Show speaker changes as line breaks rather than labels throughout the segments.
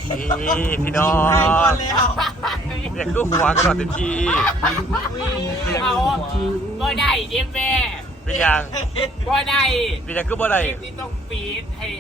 นี่พี่น้องเนี่ยคือหัวกันหน่อยเต็มที
เขาบ่ได้เย็บแม่
เป็นยัง
บ่ได้
เป็นยังคือบ่ได้
ที่ต้องปีด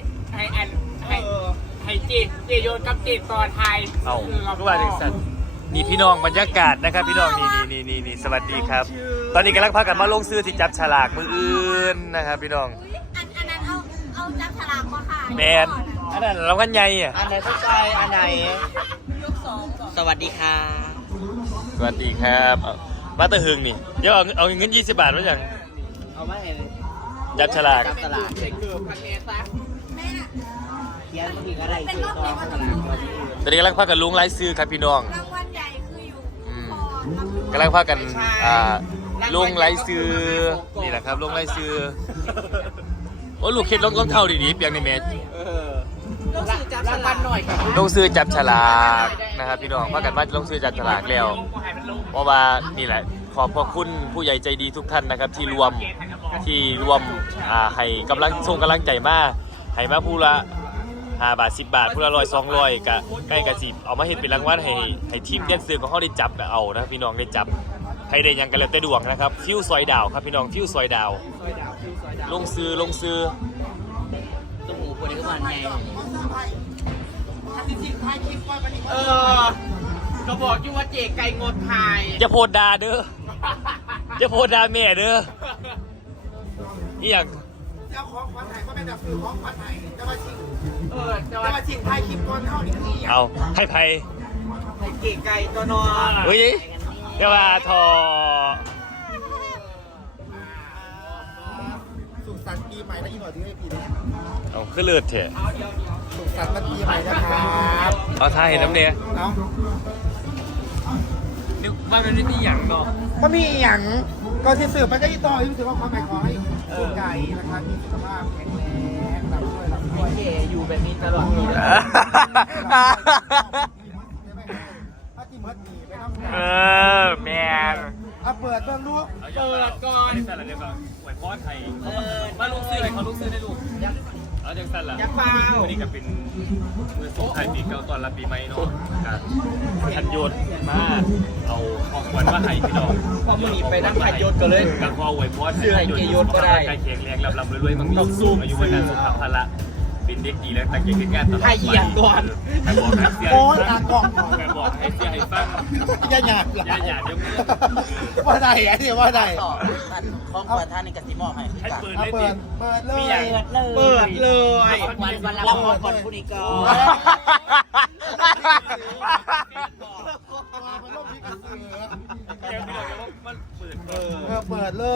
ให้เจโยนกับเจตอนไทย
เอาก็ว่าจังซั่นนี่พี่น้องบรรยากาศนะครับพี่น้องนี่สวัสดีครับตอนนี้กำลังพากันมาลงซื้อที่จับฉลากมืออื่นนะครับพี่น้อง
อันนั้นเอาจับฉลากมาค่ะ
แมนอันนั้นเรากันใหญ่อ่ะ
อันไหนเข้าใจอันไหน
ยก2
สวัสดีค่ะ
สวัสดีครับมาตะหึงนี่เดี๋ยวเอาเงิน20 บาทไว้ยัง
เอามาให้
จับฉลาก
ใส่เกือบพันเนซะ
แม่
เขียนมาถึงอะไรคือตอนฉลาก
ตอนนี้กำลังพากันลุงไล่ซื้อครับพี่น้อง
รางวัลใหญ่คืออยู่
กำลังพากันลุงไล่ซื้อนี่แหละครับลุงไล่ซื้อโอ้ลูกคิดลงเท่าดีๆเปียงในเมตร
รางวัลหน่อยครับ
ลงซื้อจับฉลากนะครับพี่น้องพากันมาลงซื้อจับฉลากแล้วเพราะว่านี่แหละขอบพระคุณผู้ใหญ่ใจดีทุกท่านนะครับที่รวมให้กำลังใจมาให้มาผู้ละ5 บาท 10 บาทผู้ละ100 200กะใกล้กับ10เอามาเห็นเป็นรางวัลให้ทีมแดนเซอร์ของเขาได้จับเอานะพี่น้องได้จับใครได้ยังกันแล้วแต่ดวงนะครับฟิวซอยดาวครับพี่น้องฟิวซอยดาวลงซื้อ
ตัวหมูคนนี้ก็มันไงก็บอกอยู่ว่าเจไก่งดพาย
อย่าโพดดาเด้ออย่าโพดดาแม่เด้อนี่อย่าง
เจ้าของขวัญไห่ก็เป็นแบบซื้อของขวัญไห่จะมาชิงจะมาชิงไทยคลิปก่อนเท่านี้
เอาให้ไพ่
ให้เจไก่ตัวนอน
เฮ้ยเดี๋ยวมาทอ
สุขสันต์ปีใหม่และอีกหน่อยที่ให้ปีนี้
เอาขึ้นเลือดเถอะ
สุขสันต์ปีใหม่นะครับ
เอาท่าเห็นน้ำเดีย
เอา
นี่บ้านเรานี่อย่างเนาะ
ก็มีอย่างก็ที่สื่อไปก็อีต่อที่ถือว่าความหมายขอให้สุขใจนะครับมีสุขภาพแข็งแรงรับด้วย
เจอยู่แบบนี้ตลอด
ถ้าจีเมิร์ดหนีไปน้
ำแมน
เปิดเบื้องลูก
เปิดก่อน
แต่ละเดี๋ยวก่อนหวยพอดไทยมาลูกซื้ออะไรเขาลูกซื้อได้ลูกเอาจังสั่นล่ะ
ยักษ์เปล่า
วันนี้ก็เป็นมือส่งไทยปีเก่าตอนรับปีใหม่เนาะขันโยนมาเอาของขวัญมาให้พี่น้อง
พอมึงหนีไปนั่งขันโยนกันเลย
กับพอหวยพอด
เสื้อไอ้เกยโยนก็ได้
ใกล้เคียงแรงลำรวยๆมันมีสู้อายุวันนั้นสุขภาระเป็นเด็กดีแล้วแต่เก่งขึ้นงานตลอด
ให้เอียงก่อน
แต่บอกให้เสีย
โอ้ยตากล้อง
แต่บอกให้เสียให้ฟัง
ย่าหยาด
เดี๋ยว
ว่าได้ไอ้นี่ว่าได้
ของขวัญท่านในกติมอบให้
เปิดเลย
เปิดเลย
เปิดเลยวันละคนผู้นี้ก็
เปิดเลย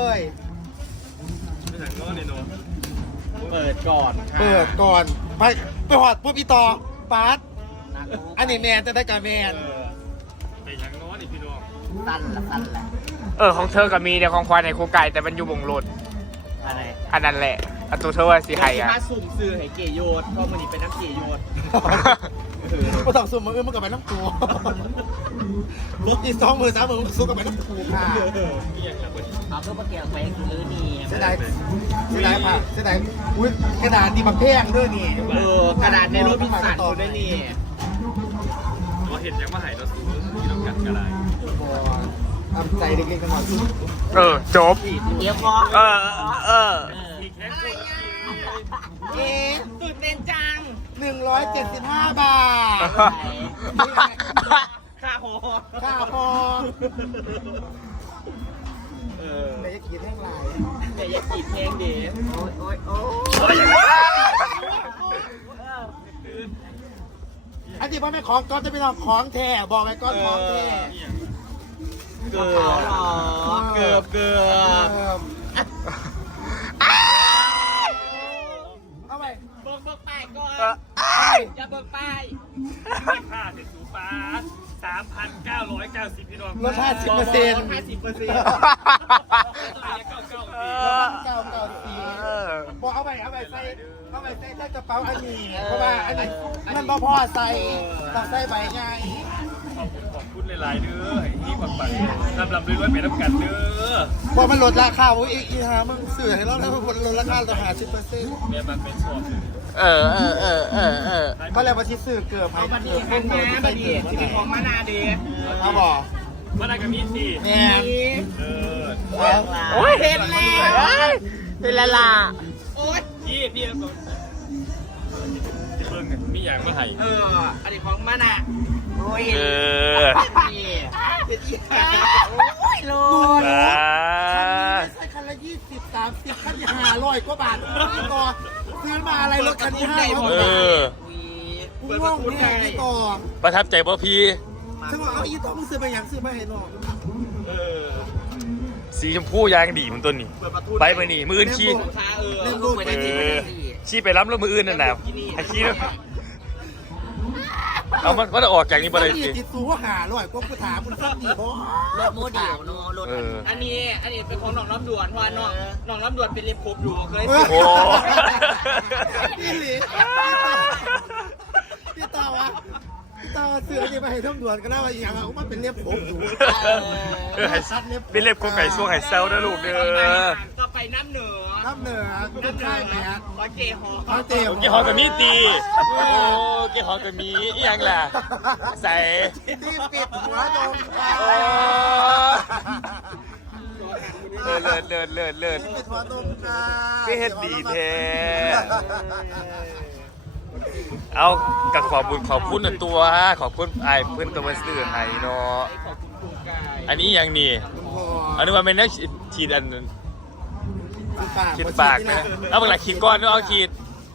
เปิดก่อน
ไปหอดปุ๊บอีต่อปาร์ตอันนี้แมนจะได้การแมน
เป็นอย่างน้อยนี่พี่น้อง
สั้นละ
ของเธอกับมีเดี๋ยวของควายในครูไก่แต่มันอยู่บงรถ
อะไร
อันนั้นแหละอันตัวเธอว่าสีไห่อะ
ถ้าสุ่มซื้อให้เกยโยนก็มันนี่เป็นน้ำเกยโยน
มาต้องสุ่มมันกับไปน้ำกูรถที่2 มือ 3 มือสู้กับไปน้ำกูค่ะ
เอาเพื่อมาเกี่ยวไปคือนี่
เสียดายค่ะเสียดายอุ้ยกระดาษดีบักแพงด้วยนี่
กระดาษในรถพิซซ่าตัวด้วยนี่
เราเห็นยังมาหายเราสู้ที่เรากัดกันอะไร
ทำใจเล็กๆกันหน่อย
จบ
เดี๋ยวพอตื่นเต้นจัง
175 บาท
ค่าหอ
แต่ยาขีดแห้งลาย
แต่ยาขีดแห้งเดี๋ยว
อันนี้พ่อแม่ของก้อนจะเป็นของแท้บอกไปก้อนของแท้
เกือบ
เอาไป
เบิกป้ายก่อนอย่าเบิกป้าย
ค่าเด็ดสูฟ้า3,990พี่น้อง
ลด 50% บอกเอาไปใส่กระเป๋าอันนี้เพราะว่าอันนี้มันบ่พอใส่ต้องใส่ใบไง
ขอบคุณหลายๆเด้อที่ความปังลำรวยๆเป็นน้ำกันเด้อ
พอมันลดราคาอีฮะมึงเสื่อให้เราแล้วมันลดราคาต่อ50%
แม่มันเป็นชอบ
ก็เลยมาชิดสื่อเกือบไป
บัดนี้ข้างหน้าบัดนี้ที่เป็นของมานาดี
เอาบอก
มันอะไรกับมีสิ
เนี่ย
โอ้ย
เห็นแล้ว
เป็นละล่ะ
โอ๊ย
พี่เบิ่งมีอย่างมาให้
อันนี้ของมานาโอ้ย
เออ
นี่โอ้ยโล
มา
ใช้คันละ20-30คัน500กว่าบาทพี่ต่อซื้อมาอะไรรถคันที่500
เออ
กูงงเนี่ยพี่ต่อ
ประทับใจป่ะพี่
ฉันบอกเอาอีต่อมึงซื้อมาอย่างซื้อมาให้น้อง
สีชมพูยางดีมันต้นนี่ไปมานี่มืออื่นขี้
ขาเล่นลูกไปได้ที่ไปได้ที่
ขี้ไปรับแล้วมืออื่นนั่นแหละให้ขี้แล้วเอามันออกจากนี้ไปเลย
สิ
สิ
ติดสูง500กว่ากูถามมึงสักนี่บ่
รถโมเดลเนาะรถ
เออ
อันนี้เป็นของหนองน้ำด่วนเพราะว่าหนองน้ำด่วนเป็นเล็บครบอยู่เคย
โอ้โห
พี่หลีพี่ต่อวะพี่ต่อซื้อนี่มาให้ท่องด่วนก็ได้ว่าอย่างเอามันเป็นเรียบผมอยู่
เป็นเล็บโคไก่ช่วงไห่เซลนะลูกเด้อ
ก็ไปน้ำเหนือ
น้ำเหนือน้ำใต้แหม
ขอเจหอ
เขาเตียว
เกี่ยวกับมีตีโอ้เกี่ยวกับมีอีหยังล่ะใส่
ที่ปิดหัวตรง
โอ้เลิศ
ที่ปิดหัวตรงกลาง
ก็เฮ็ดดีแท้เอากับขอบคุณนะตัวขอบคุณไอ้เพื่อนตัวมาซื้อให้เนาะ
ขอบคุณครูกาย
อันนี้ยังนี่อันนี้มันเป็นนักฉีดอันขีดปากนะเอาเวลาขีดก้อนเนาะเอาขีด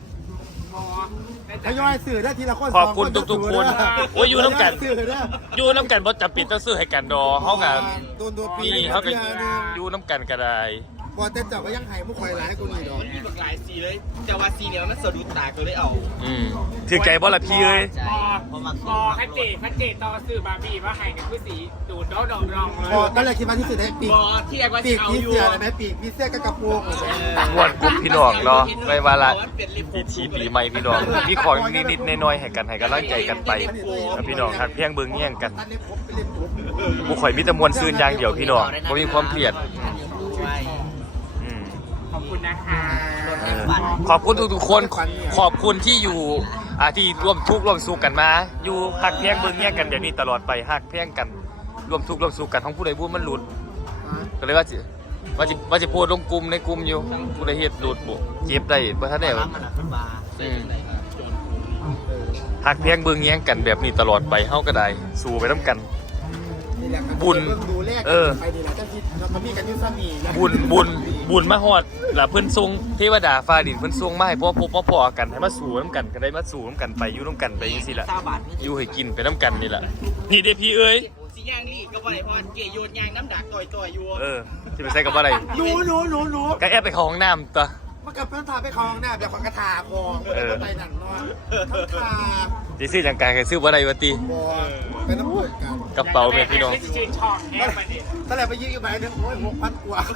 ทยอยสื่อได้ทีละคน
ขอบคุณทุกๆคนโอ้ยอยู่น้ำกัน
สื่อได้
อยู่น้ำกันบ่จำเป็นต้องซื้อให้กันดอเฮากัน
โดนตัวปี
นี่เฮากันอยู่น้ำกันก็ได้
บอลแต่จับก็ยังไห้มุกคอยร้ายกูนี่ดอก
มีหลากหลายสีเลยแต่ว่าสีเหนียวมันสะดุดตาก็เลยเอา
ถือใจบ่ล่ะพี่เอ้ย
พอคันเจต่อซื้อบาร์บี้ว่าไห้เนี่ยคือสีดูดดองเลย
พอก็เลยคิดว่าที่สุดได้ปีก
บอที่แรกว่า
ปีก
เอา
พี่
อยู่
เสื้ออะไรไหมปีกพี่เสื้อกับกระโปรง
งวดกุ๊บพี่น้องเนาะไว้ว่าละ
เป็นลิป
ปีชีปีใหม่พี่น้องมีของนิดๆน้อยๆให้กันให้กำลังใจกันไปพี่น้องฮักเพียงเบิ่งแย่งกัน
อันนี้ผมไปเล่นผม
บ่ข่อยมีแต่มวลซืนอย่างเดียวพี่น้องบ่มีความเครียด
ขอบคุณนะคะ
ขอบคุณทุกๆคนขอบคุณที่อยู่ที่ร่วมทุกข์ร่วมสุขกันมา อยู่หักเพียงเบิ่งแย่งกันแบบนี้ตลอดไปหักเพียงกันร่วมทุกข์ร่วมสุขกันของผู้ใดผู้มันหลุดก็เลยว่าสิโพสต์ลงกลุ่มในกลุ่มอยู่ผู้ใดเฮ็ดหลุดบ่เก็บได้บ่ทันได้หักเพียงเบิ่งแย่งกันแบบนี้ตลอดไปเฮาก็ได้สู้ไปนํกัน บุญไปดีแล้วจังสิเรามีกันอยู่ซ้ำนี่บุญมาฮอดล่ะเพิ่นทรงเทวดาฟ้าดินเพิ่นทรงมาให้พ่อพบมาพอกันให้มาสู่นํกันก็ได้มาสู่นํกันไปอยู่นํกันไปจังซี่ล่ะอยู่ให้กินไปนํกันนี่ล่ะนี่เด้พี่เอ้ย
สีย่างลี่ก็บ่ได้พอเกยโยนยางน้ำดักต่อยอยู่
สิไปใส่กับอะไร
หนู
ก็แอบไปเข้าห้องน้ำตัว
มันกับเพื่อนทาไปคลองหน้าแบบกระถาคองไปหนังนอนทั้งคา
สิซื้อจังการก็ซื้อบ่ได้ว่าติ
บอเป็นน้ำมันกัน
กระเป๋าแม่พี่น้อง
ตอนแรกไปยืมอยู่ไหนนึงโอ้ย6,000 กว่า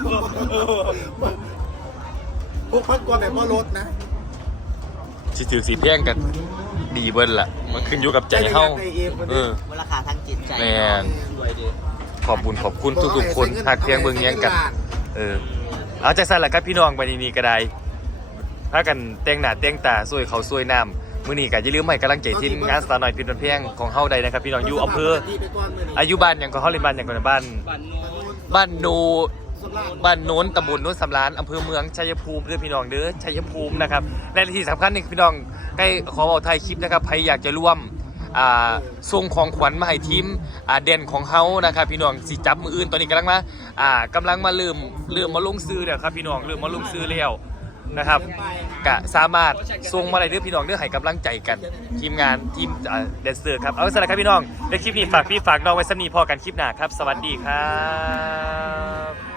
6,000 กว่าแบบว่ารถนะ
สิถือสีแพงกันดีเบิ่นล่ะมันขึ้นอยู่กับใจเฮา
มูลค่าทางจิตใจ
แม่นขอบคุณทุกๆคนหักเพียงเบิ่งแย่งกันเอาจังซั่นล่ะครับพี่น้องบัดนี้ก็ได้พากันแต่งหน้าแต่งตาสวยเขาสวยน้ำมื้อนี้ก็อย่าลืมให้กำลังใจทีมงานสาวน้อยเพชรบ้านแพงของเฮาได้นะครับพี่น้องอยู่อำเภออายุบ้านหยังก็เฮาเรียนบ้านหยังก็บ้านโน้นตำบลโน้นสำราญอำเภอเมืองชัยภูมิเด้อพี่น้องเด้อชัยภูมินะครับและที่สำคัญนี่พี่น้องใกล้ขอเอาถ่ายคลิปนะครับใครอยากจะร่วมส่งของขวัญมาให้ทีมเด่นของเฮานะครับพี่น้องสิจับมืออื่นตอนนี้กำลังมาเริ่มมาลงซื้อแล้วครับพี่น้องเริ่มมาลงซื้อแล้วนะครับกะสามารถส่งมาได้เด้อพี่น้องเด้อให้กำลังใจกันทีมงานทีมแดนเซอร์ครับเอาสำหรับครับพี่น้องในคลิปนี้ฝากพี่ฝากน้องไว้สำนีพอกันคลิปหน้าครับสวัสดีครับ